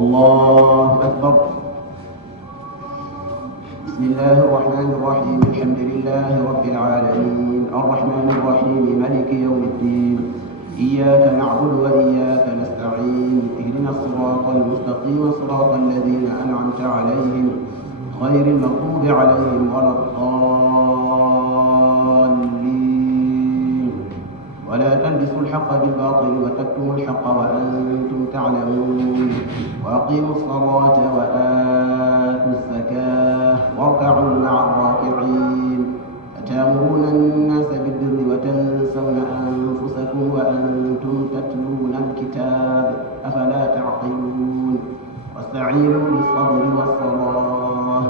الله أكبر. بسم الله الرحمن الرحيم. الحمد لله رب العالمين الرحمن الرحيم مالك يوم الدين. إياك نعبد وإياك نستعين. اهدنا الصراط المستقيم صراط الذين أنعمت عليهم غير المغضوب عليهم ولا الضالين. ولا تلبسوا الحق بالباطل وتكتموا الحق وأنتم تعلمون. وأقيموا الصلاة وآتوا الزكاة واركعوا مع الراكعين. أتأمرون الناس بالبر وتنسون أنفسكم وأنتم تتلون الكتاب أفلا تعقلون. واستعينوا بالصبر والصلاة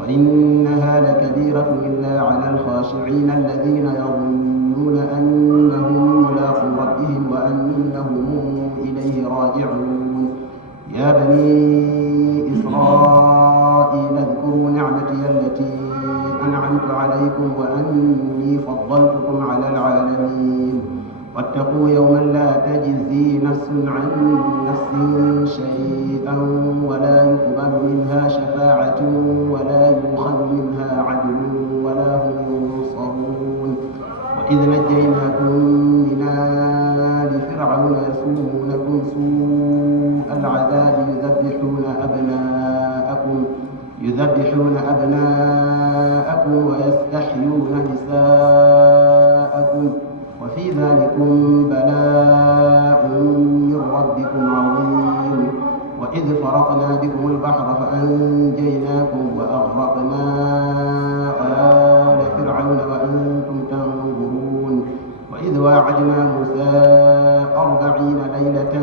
وإنها لكبيرة إلا على الخاشعين الذين يظنون أنهم ملاقو ربهم وأنهم إليه راجعون. يا بني إسرائيل اذكروا نعمتي التي أنعمت عليكم وأني فضلتكم على العالمين. واتقوا يوما لا تجزي نفس عن نفس شيئا ولا يقبل منها شفاعة ولا يؤخذ منها عدل ولا هم ينصرون. وإذ نجيناكم من آل فرعون يسومونكم سوء العذاب يذبحون أبناءكم ويستحيون نساءكم وفي ذلكم بلاء من ربكم عظيم. وإذ فرقنا بكم البحر فأنجيناكم وأغرقنا آل فرعون وأنتم تنظرون. وإذ واعدنا موسى 40 ليلة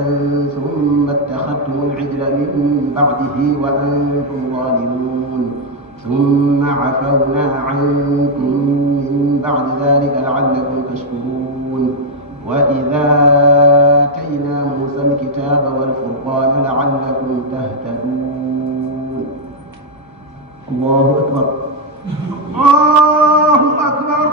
ثم اتخذتم العجل من بعده وأنتم ظالمون ثم عفونا عنكم من بعد ذلك لعلكم تشكرون. وإذا آتينا موسى الكتاب والفرقان لعلكم تهتدون. الله أكبر. الله أكبر.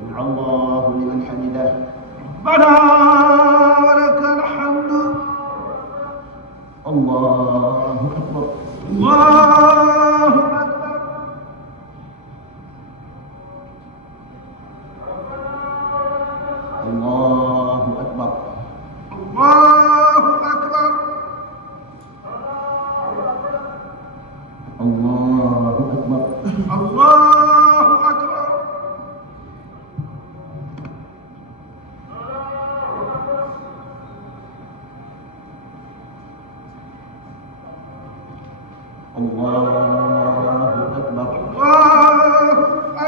سمع الله لمن حمده. ربنا ولك الحمد. الله أكبر. الله أكبر. الله أكبر. الله أكبر. الله أكبر. الله أكبر. الله أكبر. الله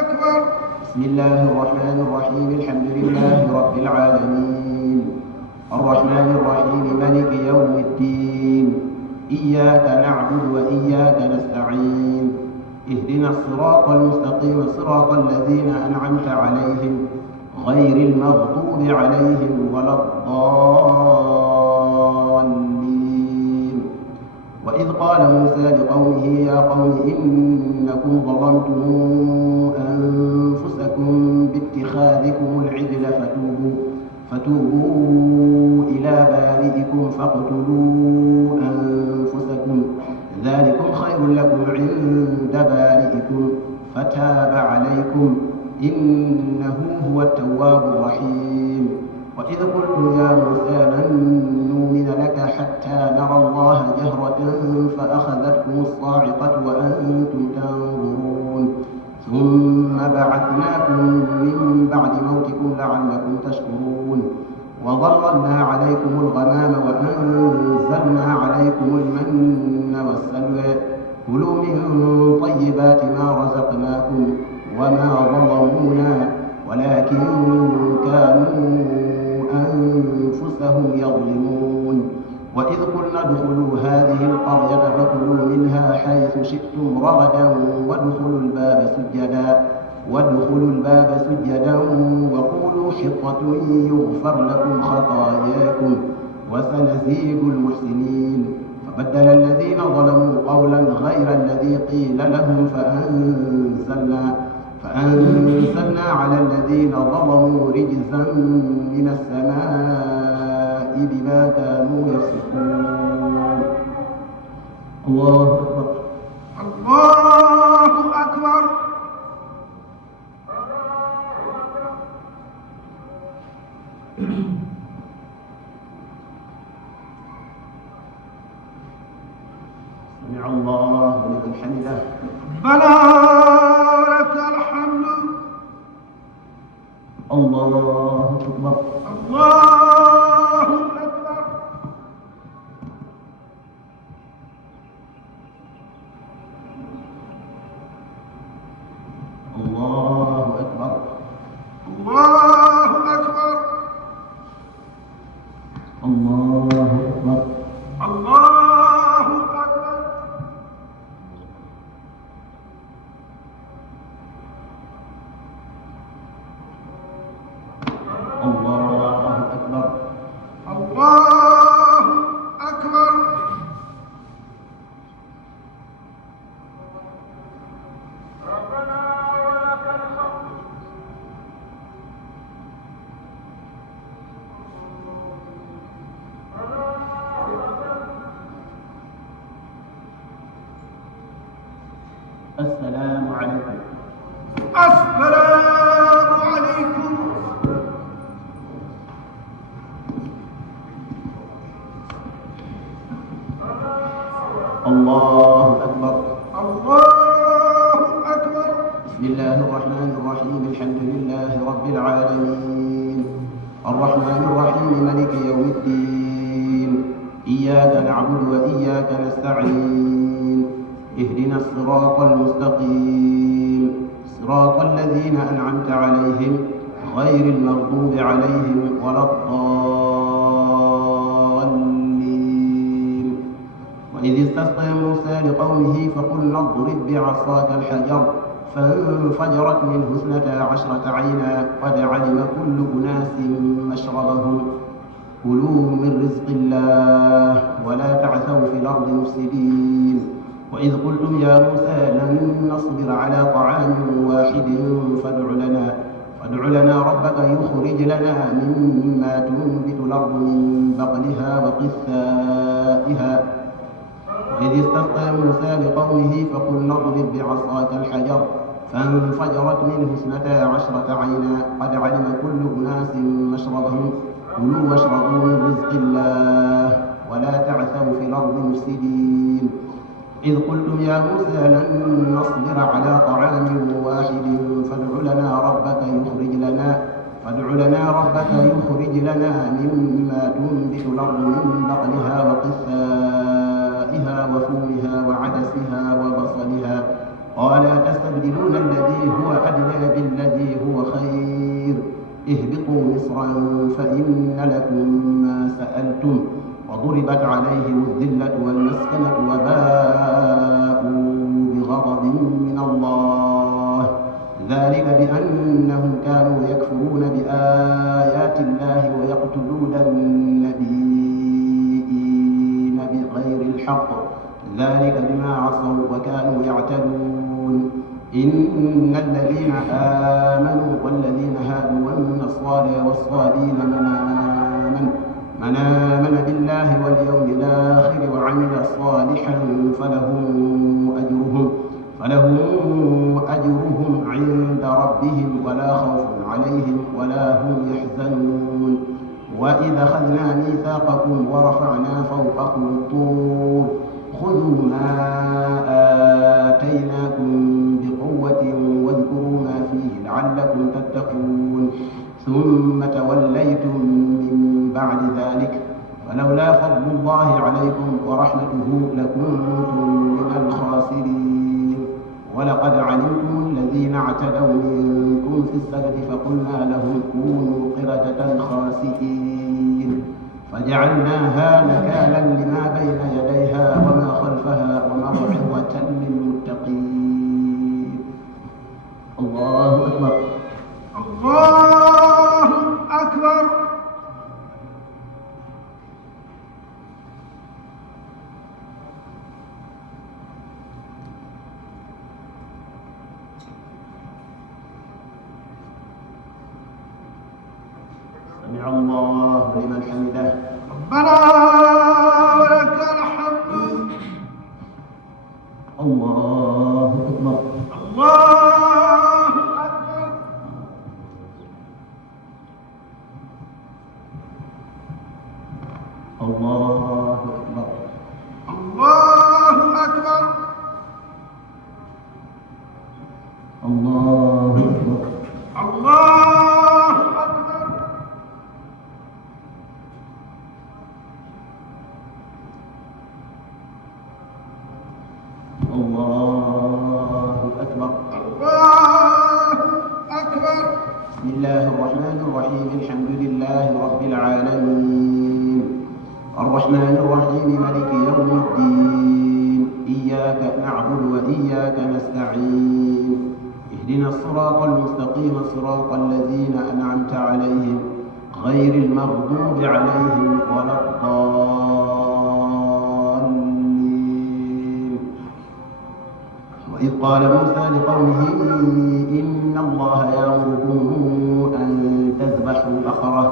أكبر. بسم الله الرحمن الرحيم. الحمد لله رب العالمين الرحمن الرحيم مالك يوم الدين. إياك نعبد وإياك نستعين. اهدنا الصراط المستقيم صراط الذين أنعمت عليهم غير المغضوب عليهم ولا الضالين. وإذ قال موسى لقومه يا قوم إنكم ظلمتم أنفسكم باتخاذكم العجل فتوبوا إلى بارئكم فاقتلوا أنفسكم ذلكم خير لكم عند بارئكم فتاب عليكم إنه هو التواب الرحيم. وإذ قلتم يا موسى لن نؤمن لك حتى نرى الله جهرة فأخذتكم الصاعقة وأنتم تنظرون ثم بعثناكم من بعد موتكم لعلكم تشكرون. وظللنا عليكم الغمام وأنزلنا عليكم المن والسلوى كلوا من طيبات ما رزقناكم وما ظلمونا ولكن كانوا أنفسهم يظلمون. وإذ قلنا ادخلوا هذه القرية فكلوا منها حيث شئتم رغدا وادخلوا الباب سجدا وقولوا حطة يغفر لكم خطاياكم وسنزيد المحسنين. فبدل الذين ظلموا قولا غير الذي قيل لهم فأنزلنا على الذين ظلموا رجزا من السماء بما كانوا يفسقون. الله أكبر. الله أكبر. سمع الله لمن حمده. ربنا لك الحمد. الله أكبر. الله أكبر. الله أكبر. الله أكبر. الله أكبر. الله أكبر. الله أكبر. الله أكبر. ربنا ولك الحمد. السلام عليكم. السلام عليكم. الله أكبر. الله أكبر. بسم الله الرحمن الرحيم. الحمد لله رب العالمين الرحمن الرحيم مالك يوم الدين إياك نعبد وإياك نستعين اهدنا الصراط المستقيم صراط الذين أنعمت عليهم غير المغضوب عليهم ولا الضالين. وإذ استسقى موسى لقومه فقلنا اضرب بعصاك الحجر فانفجرت منه 12 عينا قد علم كل أناس مشربهم كلوا من رزق الله ولا تعثوا في الأرض مفسدين. وإذ قلتم يا موسى لن نصبر على طعام واحد فادع لنا ربك يخرج لنا مما تنبت الأرض من بقلها وقثائها. وإذ استسقى موسى لقومه فقلنا اضرب بعصاك الحجر فانفجرت منه 12 عينا قد علم كل أناس مشربهم كلوا واشربوا من رزق الله ولا تعثوا في الأرض مفسدين. إذ قلتم يا موسى لن نصبر على طعام واحد فادع لنا ربك يخرج لنا مما تنبت الأرض من بقلها وقثائها وفومها وعدسها وبصلها قال تستبدلون الذي هو أدنى بالذي هو خير اهبطوا مصرا فإن لكم ما سألتم وضربت عليهم الذلة والمسكنة وباءوا بغضب من الله ذلك بأنهم كانوا يكفرون بآيات الله ويقتلون النبيين بغير الحق ذلك بما عصوا وكانوا يعتدون. إن الذين آمنوا والذين هادوا والنصارى والصابين من آمن بالله واليوم الآخر وعمل صالحا فلهم أجرهم عند ربهم ولا خوف عليهم ولا هم يحزنون. وإذا أخذنا ميثاقكم ورفعنا فوقكم الطور خذوا ما آتيناكم بقوة واذكروا ما فيه لعلكم تتقون ثم توليتم من بعد ذلك فلولا فضل الله عليكم ورحمته لكنتم من الخاسرين. ولقد علمتم الذين اعتدوا منكم في السبت فقلنا لهم كونوا قردة خاسئين فجعلناها نكالا لما بين يديها وما خلفها وموعظة للمتقين. الله أكبر. الله أكبر. سمع الله لمن حمده. ربنا ولك الحمد. الله أكبر. الله أكبر. الله أكبر. الله أكبر. الله أكبر. الله أكبر. الله أكبر. الله أكبر. بسم الله الرحمن الرحيم. الحمد لله رب العالمين الرحمن الرحيم مالك يوم الدين إياك نعبد وإياك نستعين اهدنا الصراط المستقيم صراط الذين أنعمت عليهم غير المغضوب عليهم ولا الضالين. وإذ قال موسى لقومه إن الله يأمركم أن تذبحوا بقرة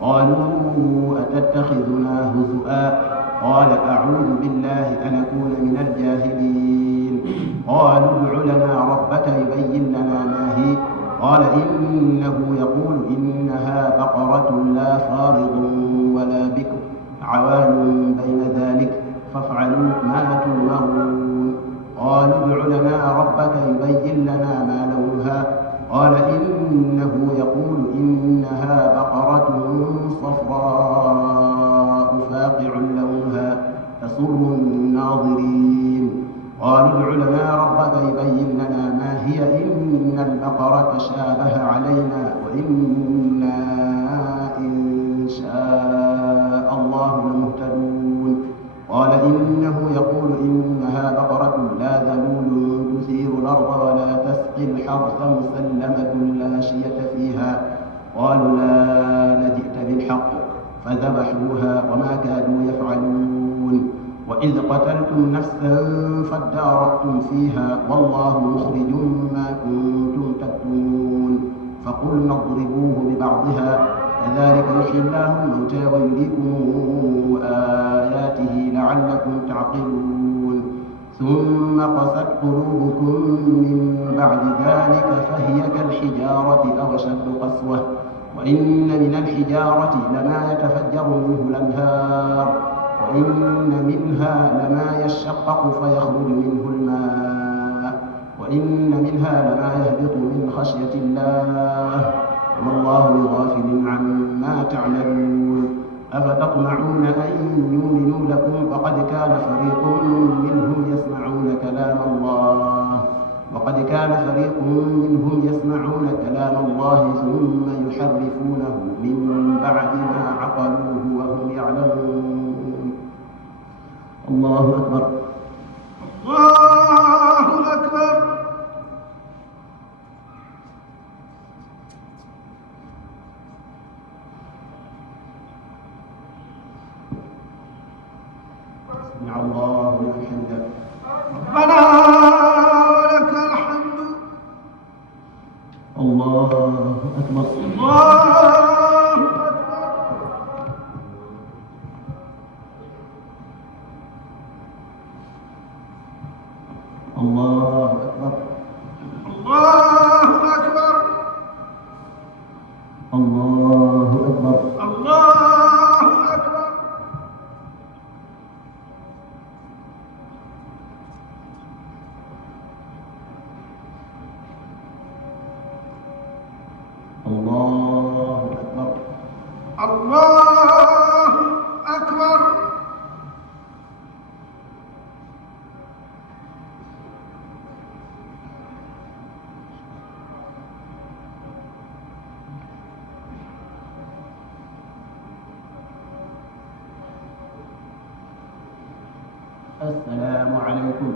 قالوا أتتخذنا هزؤا قال أعوذ بالله أن أكون من الجاهلين. قالوا ادع لنا ربك يبين لنا ما هي قال إنه يقول إنها بقرة لا فارض ولا بكر عوان بين ذلك فافعلوا ما تؤمرون. قالوا ادع لنا ربك يبين لنا ما لونها قال إنه يقول إنها بقرة صفراء فاقع لونها تسر الناظرين. قالوا ادع لنا ربك يبين لنا ما هي إن البقرة شابه علينا وإنا إن شاء الله لمهتدون. قال إنه يقول إنها بقرة لا ذلول تثير الأرض ولا تسقي الحرث مسلمة لا شية فيها قالوا لا لجئت بالحق فذبحوها وما كادوا يفعلون. وإذ قتلتم نفسا فادارأتم فيها والله مخرج ما كنتم تكتمون. فقلنا اضربوه ببعضها كذلك يحيي الله الموتى ويريكم آياته لعلكم تعقلون. ثم قست قلوبكم من بعد ذلك فهي كالحجارة أو أشد قسوة وإن من الحجارة لما يتفجر منه الأنهار وإن منها لما يشقق فيخرج منه الماء وإن منها لما يهبط من خشية الله وما الله بغافل عما تعملون. أفتطمعون أن يؤمنوا لكم وقد كان فريق منهم يسمعون كلام الله ثم يحرفونه من بعد ما عقلوه وهم يعلمون. الله أكبر. الله أكبر. سمع الله لمن حمده. ربنا ولك الحمد. الله أكبر. الله أكبر. الله أكبر. الله أكبر. الله أكبر. الله أكبر. الله أكبر. الله أكبر. السلام عليكم.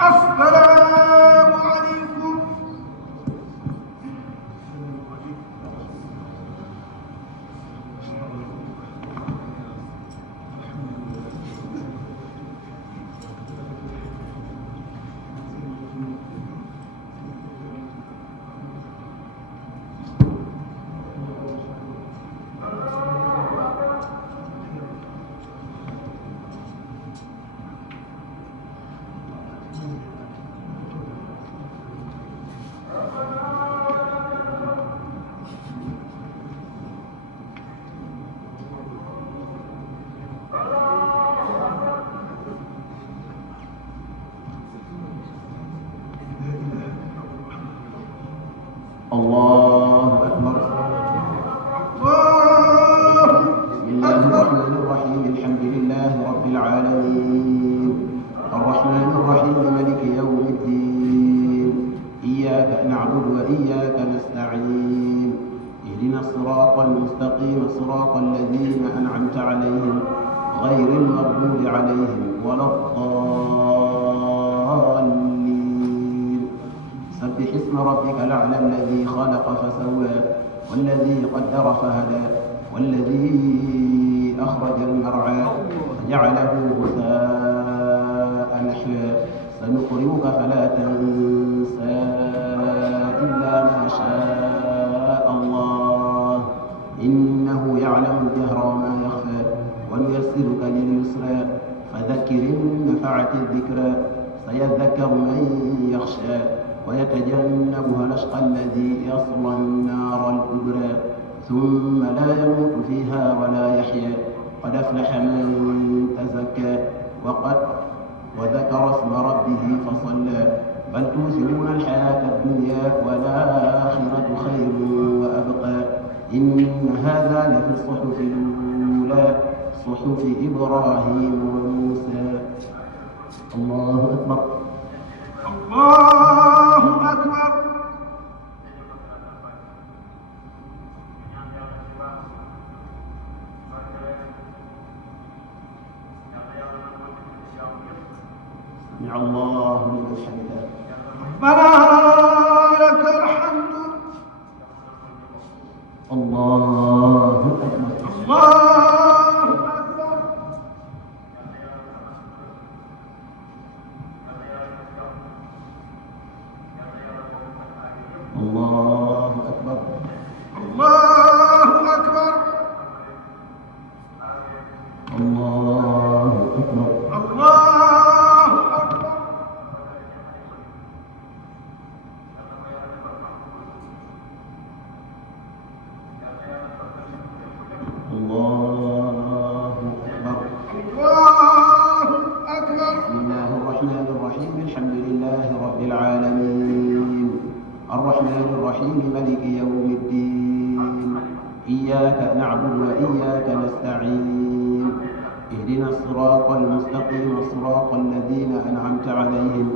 السلام عليكم. الله أكبر. بسم الله الرحمن الرحيم. الحمد لله رب العالمين الرحمن الرحيم مالك يوم الدين إياك نعبد وإياك نستعين اهدنا الصراط المستقيم صراط الذين أنعمت عليهم غير المغضوب عليهم ولا الضالين. سبح اسم ربك الأعلى الذي خلق فسوى والذي قدر فهدى والذي أخرج المرعى فجعله غثاء نحوا سنقرئك فلا تنسى إلا ما شاء الله إنه يعلم الجهر وما يخفى ونيسرك لليسرى فذكر إن نفعت الذكرى سيذكر من يخشى ويتجنبها الأشقى الذي يصلى النار الكبرى ثم لا يموت فيها ولا يحيا قد أفلح من تزكى وذكر اسم ربه فصلى بل تؤثرون الحياة الدنيا والآخرة خير وأبقى إن هذا لفي الصحف الأولى صحف إبراهيم وموسى. الله أكبر. الله أكبر. سمع الله لمن حمده. ربنا لك الحمد. الله أكبر. الله أكبر. الله أكبر. الله أكبر. الله أكبر. الله أكبر. الله أكبر. الله أكبر. بسم الله الرحمن الرحيم. الحمد لله رب العالمين الرحمن الرحيم مالك يوم الدين إياك نعبد وإياك نستعين اهدنا الصراط المستقيم صراط الذين أنعمت عليهم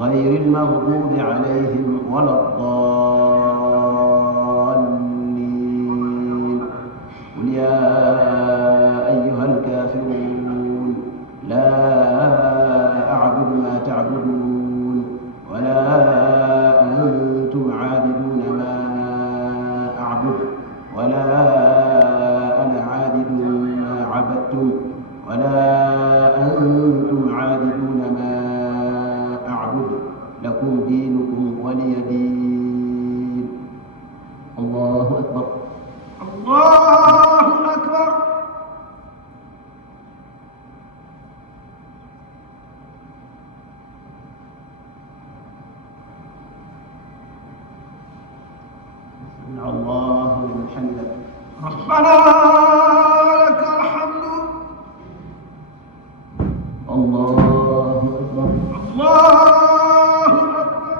غير المغضوب عليهم ولا الضالين. قل يا أيها الكافرون لا أعبد ما تعبدون ولا أنتم عابدون ما أعبد ولا أنا عابد ما عبدتم ولا أنتم عابدون ما أعبد لكم دينكم ولي دين. الله أكبر. الله أكبر. سمع الله لمن حمده. ربنا لك الحمد. الله أكبر. الله أكبر.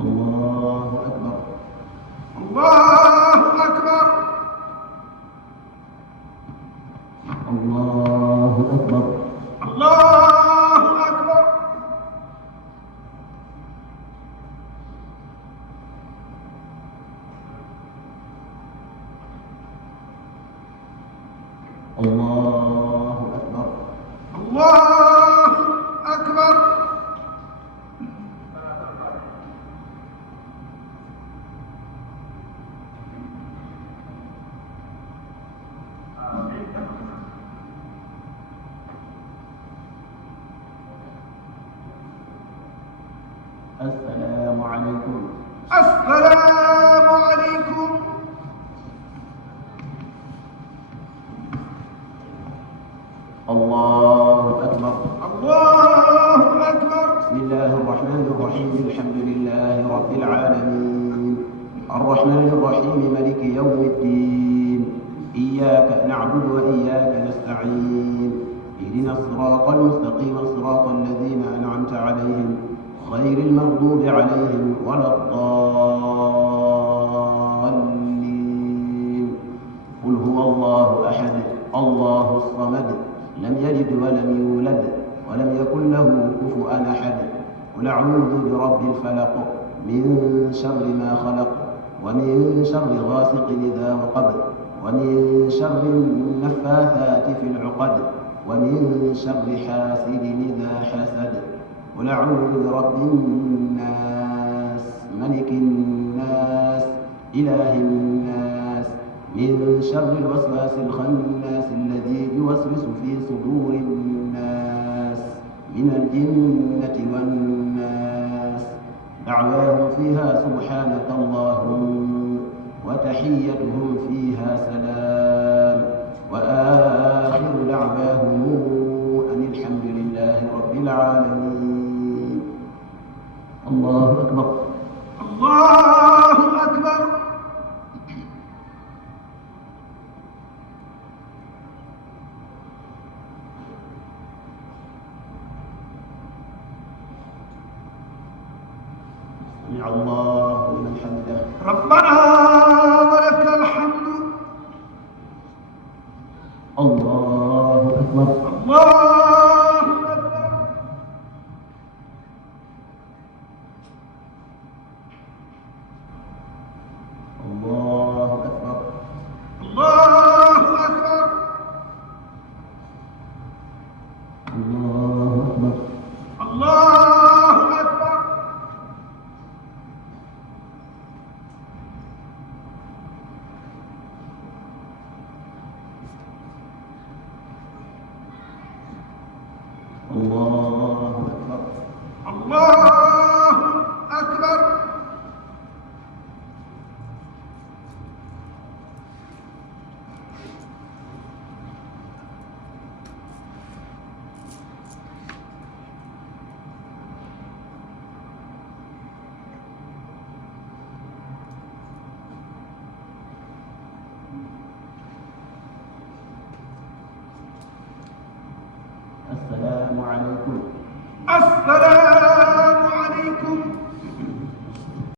الله أكبر. الله أكبر. الله أكبر. الله أكبر. الله أكبر. الله أكبر. السلام عليكم. السلام عليكم. الله أكبر. الله أكبر. بسم الله الرحمن الرحيم الحمد لله رب العالمين الرحمن الرحيم مالك يوم الدين إياك نعبد وإياك نستعين اهدنا الصراط المستقيم صراط الذين أنعمت عليهم غير المغضوب عليهم ولا الضالين. قل هو الله أحد الله الصمد لم يلد ولم يولد ولم يكن له كفؤا أحد. قل أعوذ برب الفلق من شر ما خلق ومن شر غاسق إذا وقب ومن شر النفاثات في العقد ومن شر حاسد إذا حسد. قل أعوذ برب الناس ملك الناس إله الناس من شر الوسواس الخناس الذي يوسوس في صدور الناس من الجنة والناس. دعواهم فيها سبحانك اللهم وتحيتهم فيها سلام وآخر دعواهم أن الحمد لله رب العالمين. الله أكبر. الله أكبر. سمع الله لمن حمده. ربنا ولك الحمد. الله أكبر. الله أكبر. الله أكبر. الله أكبر. الله أكبر. الله أكبر. الله أكبر. الله أكبر. السلام عليكم.